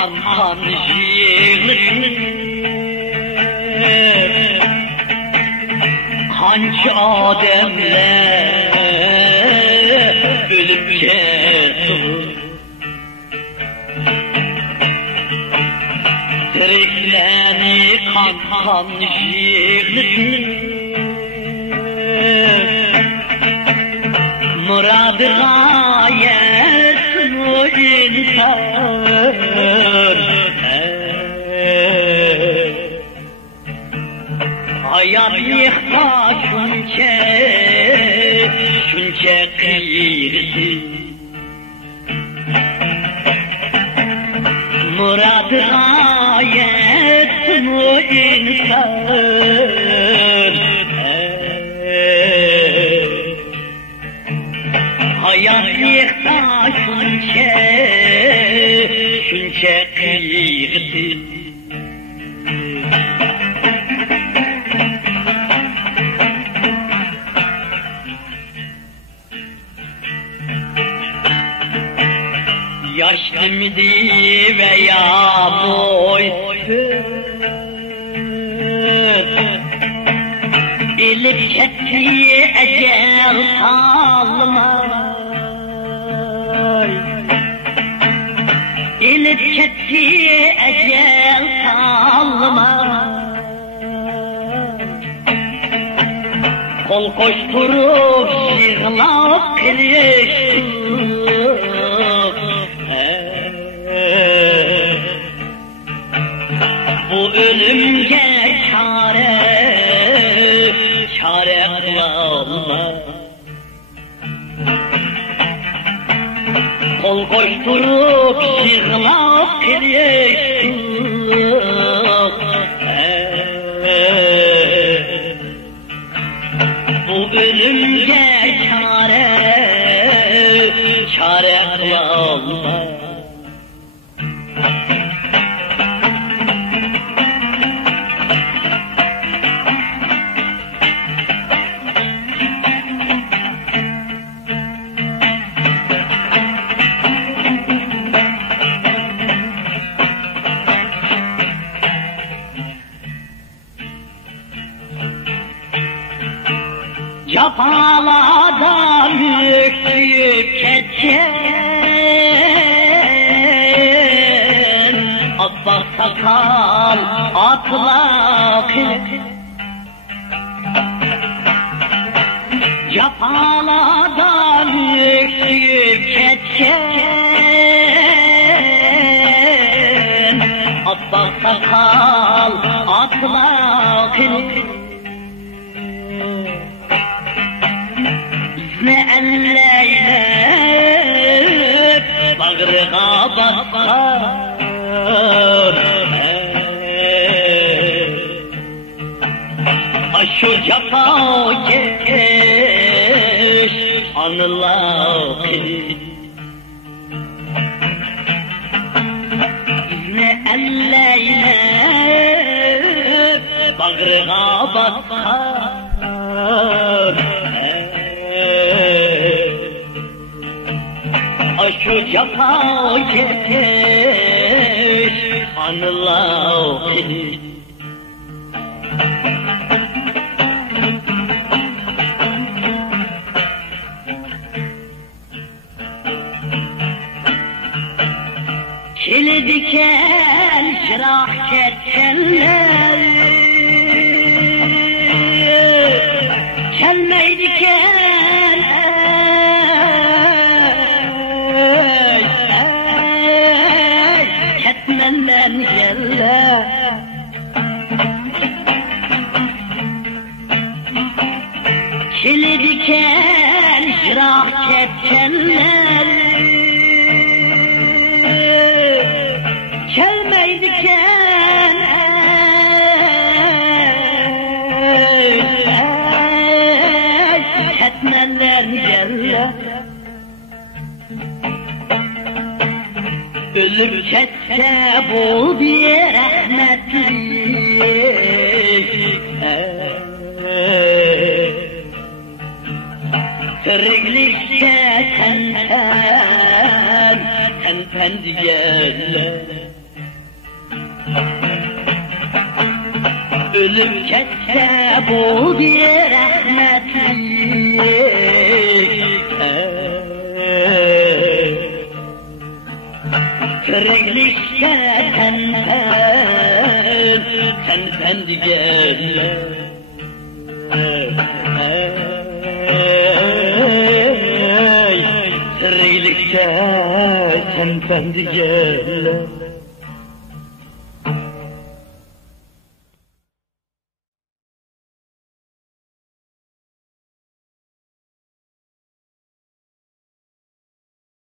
kan kan yığılır Hangi ademler ölüp kesilır Diriklerini kan kan yığılır Murad gayet o insan Hayat yıkma şunca kıyırdı Murad gayet o insan Hayat yıkma şunca kıyırdı Yaşlı mıydı veya boysuz İlip çekti ecel kalmay İlip çekti ecel kalmay Kol koşturup yığılap kırıştık Bu ölümge çare kılalma Kol koşturup yığılap kırıştık Bu ölümge çare kılalma Cafalardan yükleyip geçen Abbas sakal atlak Cafalardan yükleyip geçen Abbas sakal atlak Ne elleyle bağrığa bakar Şu cefa geç anılar Ne elleyle bağrığa bakar Şu cefa geç anılar Kili diken şırah ketkenler Kelmeyi diken Ketmenden yerler Kili diken şırah ketkenler Kelmeyi diken Ketmenler yerler Ölüp ketse bul bir rahmetli Tırıklıkta ten diyenler ölüp ketse bu bir rahmetlik. Tiriklikte tenpen digerler. Tiriklikte tenpen digerler.